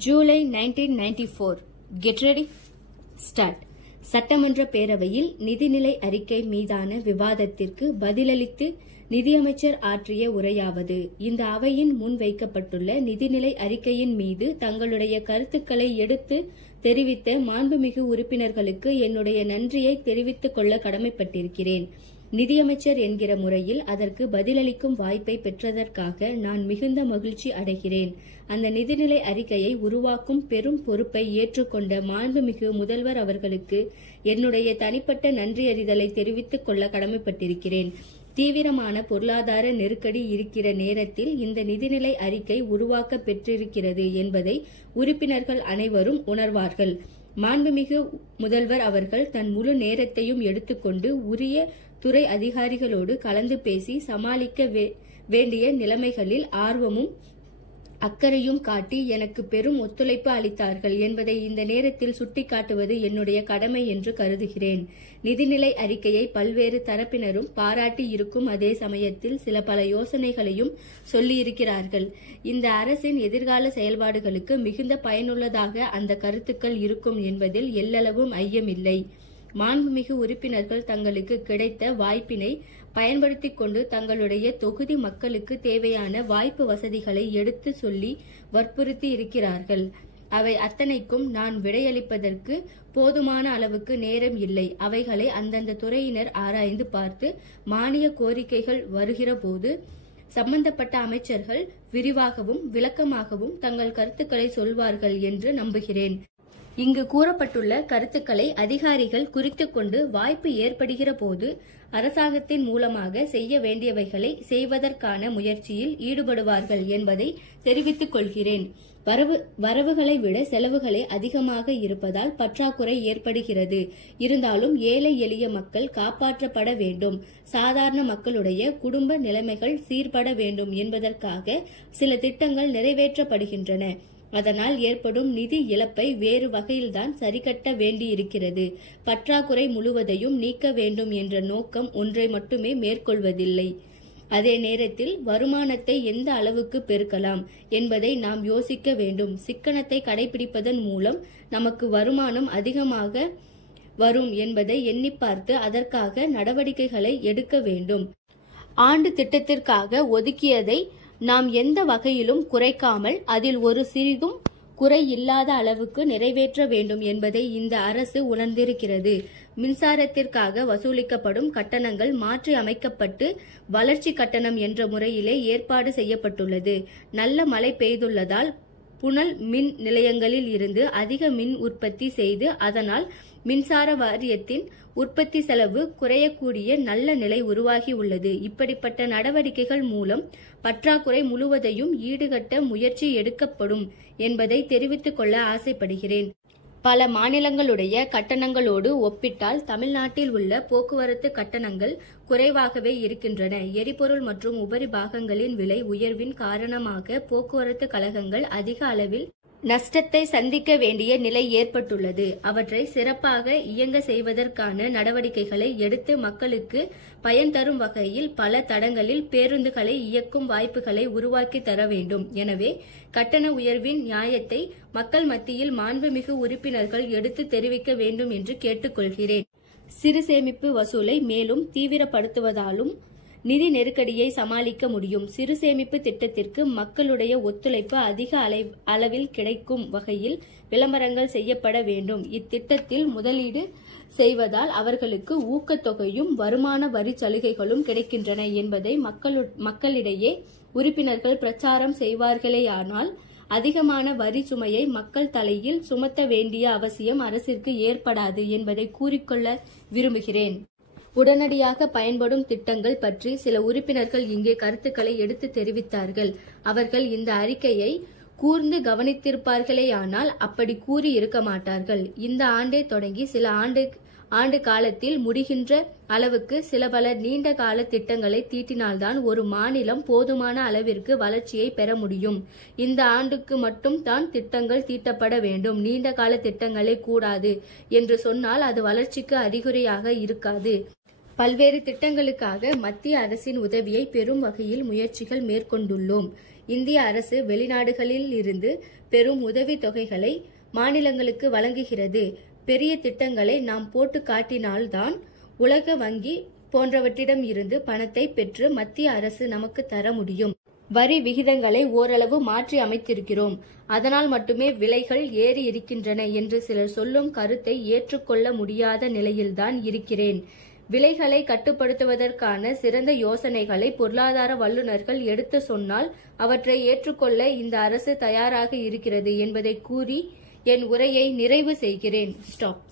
July 1994. Get ready? Start. சட்டமன்ற பேரவையில் நிதிநிலை அறிக்கை மீதான விவாதத்திற்கு பதிலளித்து நிதியமைச்சர் ஆற்றிய உரையாவது: இந்த அவையின் முன் வைக்கப்பட்டுள்ள நிதிநிலை அறிக்கையின் மீது தங்களுடைய கருத்துக்களை எடுத்து தெரிவித்த மாண்புமிகு உறுப்பினர்களுக்கு என்னுடைய நன்றியை தெரிவித்துக் கொள்ள கடமைப்பட்டிருக்கிறேன். நிதியமைச்சர் என்கிற முறையில் அதற்கு பதிலளிக்கும் வாய்ப்பை பெற்றதற்காக நான் மிகுந்த மகிழ்ச்சி அடைகிறேன். அந்த நிதிநிலை அறிக்கையை உருவாக்கும் பெரும் பொறுப்பை ஏற்றுக்கொண்ட மாண்புமிகு முதல்வர் அவர்களுக்கு என்னுடைய தனிப்பட்ட நன்றியறிதலை தெரிவித்துக் கொள்ள கடமைப்பட்டிருக்கிறேன். தீவிரமான பொருளாதார நெருக்கடி இருக்கிற நேரத்தில் இந்த நிதிநிலை அறிக்கை உருவாக்க பெற்றிருக்கிறது என்பதை உறுப்பினர்கள் அனைவரும் உணர்வார்கள். மாண்புமிகு முதல்வர் அவர்கள் தன் முழு நேரத்தையும் எடுத்துக்கொண்டு உரிய துறை அதிகாரிகளோடு கலந்து பேசி சமாளிக்க வேண்டிய நிலைமைகளில் ஆர்வமும் அக்கறையும் காட்டி எனக்கு பெரும் ஒத்துழைப்பு அளித்தார்கள் என்பதை இந்த நேரத்தில் சுட்டிக்காட்டுவது என்னுடைய கடமை என்று கருதுகிறேன். நிதிநிலை அறிக்கையை பல்வேறு தரப்பினரும் பாராட்டி இருக்கும் அதே சமயத்தில் சில பல யோசனைகளையும் சொல்லியிருக்கிறார்கள். இந்த அரசின் எதிர்கால செயல்பாடுகளுக்கு மிகுந்த பயனுள்ளதாக அந்த கருத்துக்கள் இருக்கும் என்பதில் எல்லளவும் ஐயமில்லை. மாண்புமிகு உறுப்பினர்கள் தங்களுக்கு கிடைத்த வாய்ப்பினை பயன்படுத்திக் கொண்டு தங்களுடைய தொகுதி மக்களுக்கு தேவையான வாய்ப்பு வசதிகளை எடுத்து சொல்லி வற்புறுத்தி இருக்கிறார்கள். அவை அத்தனைக்கும் நான் விடையளிப்பதற்கு போதுமான அளவுக்கு நேரம் இல்லை. அவைகளை அந்தந்த துறையினர் ஆராய்ந்து பார்த்து மானிய கோரிக்கைகள் வருகிற போது சம்பந்தப்பட்ட அமைச்சர்கள் விரிவாகவும் விளக்கமாகவும் தங்கள் கருத்துக்களை சொல்வார்கள் என்று நம்புகிறேன். இங்கு கூறப்பட்டுள்ள கருத்துக்களை அதிகாரிகள் குறித்துக் கொண்டு வாய்ப்பு ஏற்படுகிற போது அரசாங்கத்தின் மூலமாக செய்ய வேண்டியவைகளை செய்வதற்கான முயற்சியில் ஈடுபடுவார்கள் என்பதை தெரிவித்துக் கொள்கிறேன். வரவுகளை விட செலவுகளே அதிகமாக இருப்பதால் பற்றாக்குறை ஏற்படுகிறது. இருந்தாலும் ஏழை எளிய மக்கள் காப்பாற்றப்பட வேண்டும், சாதாரண மக்களுடைய குடும்ப நிலைமைகள் சீர்பட வேண்டும் என்பதற்காக சில திட்டங்கள் நிறைவேற்றப்படுகின்றன. அதனால் ஏற்படும் நிதி இழப்பை வேறு வகையில்தான் சரிகட்ட வேண்டியிருக்கிறது. பற்றாக்குறை முழுவதையும் நீக்க வேண்டும் என்ற நோக்கம் ஒன்றை மட்டுமே மேற்கொள்வதில்லை. அதே நேரத்தில் வருமானத்தை எந்த அளவுக்கு பெருக்கலாம் என்பதை நாம் யோசிக்க வேண்டும். சிக்கனத்தை கடைபிடிப்பதன் மூலம் நமக்கு வருமானம் அதிகமாக வரும் என்பதை எண்ணி பார்த்து அதற்காக நடவடிக்கைகளை எடுக்க வேண்டும். ஆண்டு திட்டத்திற்காக ஒதுக்கியதை நாம் எந்த வகையிலும் குறைக்காமல் அதில் ஒரு சிறிதும் குறை இல்லாத அளவுக்கு நிறைவேற்ற வேண்டும் என்பதை இந்த அரசு உணர்ந்திருக்கிறது. மின்சாரத்திற்காக வசூலிக்கப்படும் கட்டணங்கள் மாற்றி அமைக்கப்பட்டு வளர்ச்சி கட்டணம் என்ற முறையிலே ஏற்பாடு செய்யப்பட்டுள்ளது. நல்ல மழை பெய்துள்ளதால் புனல் மின் நிலையங்களில் இருந்து அதிக மின் உற்பத்தி செய்து அதனால் மின்சார வாரியத்தின் உற்பத்தி செலவு குறையக்கூடிய நல்ல நிலை உருவாகி உள்ளது. இப்படிப்பட்ட நடவடிக்கைகள் மூலம் பற்றாக்குறை முழுவதையும் ஈடுகட்ட முயற்சி எடுக்கப்படும் என்பதை தெரிவித்துக் கொள்ள ஆசைப்படுகிறேன். பல மாநிலங்களுடைய கட்டணங்களோடு ஒப்பிட்டால் தமிழ்நாட்டில் உள்ள போக்குவரத்து கட்டணங்கள் குறைவாகவே இருக்கின்றன. எரிபொருள் மற்றும் உபரி பாகங்களின் விலை உயர்வின் காரணமாக போக்குவரத்து கழகங்கள் அதிக அளவில் நஷ்டத்தை சந்திக்க வேண்டிய நிலை ஏற்பட்டுள்ளது. அவற்றை சிறப்பாக இயங்க செய்வதற்கான நடவடிக்கைகளை எடுத்து மக்களுக்கு பயன் தரும் வகையில் பல தடங்களில் பேருந்துகளை இயக்கும் வாய்ப்புகளை உருவாக்கி தர வேண்டும். எனவே கட்டண உயர்வின் நியாயத்தை மக்கள் மத்தியில் மாண்புமிகு உறுப்பினர்கள் எடுத்து தெரிவிக்க வேண்டும் என்று கேட்டுக்கொள்கிறேன். சிறு சேமிப்பு வசூலை மேலும் தீவிரப்படுத்துவதாலும் நிதி நெருக்கடியை சமாளிக்க முடியும். சிறு சேமிப்பு திட்டத்திற்கு மக்களுடைய ஒத்துழைப்பு அதிக அளவில் கிடைக்கும் வகையில் விளம்பரங்கள் செய்யப்பட வேண்டும். இத்திட்டத்தில் முதலீடு செய்வதால் அவர்களுக்கு ஊக்கத்தொகையும் வருமான வரி சலுகைகளும் கிடைக்கின்றன என்பதை மக்களிடையே உறுப்பினர்கள் பிரச்சாரம் செய்வார்களேயானால் அதிகமான வரி சுமையை மக்கள் தலையில் சுமத்த வேண்டிய அவசியம் அரசிற்கு ஏற்படாது என்பதை கூறிக்கொள்ள விரும்புகிறேன். உடனடியாக பயன்படும் திட்டங்கள் பற்றி சில உறுப்பினர்கள் இங்கே கருத்துக்களை எடுத்து தெரிவித்தார்கள். அவர்கள் இந்த அறிக்கையை கூர்ந்து கவனித்திருப்பார்களேயானால் அப்படி கூறி இருக்க மாட்டார்கள். இந்த ஆண்டே தொடங்கி சில ஆண்டு காலத்தில் முடிகின்ற அளவுக்கு சில பல நீண்ட கால திட்டங்களை தீட்டினால்தான் ஒரு மாநிலம் போதுமான அளவிற்கு வளர்ச்சியை பெற முடியும். இந்த ஆண்டுக்கு மட்டும் தான் திட்டங்கள் தீட்டப்பட வேண்டும், நீண்ட கால திட்டங்களே கூடாது என்று சொன்னால் அது வளர்ச்சிக்கு அறிகுறியாக இருக்காது. பல்வேறு திட்டங்களுக்காக மத்திய அரசின் உதவியை பெறும் வகையில் முயற்சிகள் மேற்கொண்டுள்ளோம். இந்திய அரசு வெளிநாடுகளில் இருந்து பெரும் உதவி தொகைகளை மாநிலங்களுக்கு வழங்குகிறது. பெரிய திட்டங்களை நாம் போட்டு காட்டினால்தான் உலக வங்கி போன்றவற்றிடம் இருந்து பணத்தை பெற்று மத்திய அரசு நமக்கு தர முடியும். வரி விகிதங்களை ஓரளவு மாற்றி அமைத்திருக்கிறோம், அதனால் மட்டுமே விலைகள் ஏறி இருக்கின்றன என்று சிலர் சொல்லும் கருத்தை ஏற்றுக்கொள்ள முடியாத நிலையில்தான் இருக்கிறேன். விலைகளை கட்டுப்படுத்துவதற்கான சிறந்த யோசனைகளை பொருளாதார வல்லுநர்கள் எடுத்து சொன்னால் அவற்றை ஏற்றுக்கொள்ள இந்த அரசு தயாராக இருக்கிறது என்பதை கூறி என் உரையை நிறைவு செய்கிறேன். ஸ்டாப்.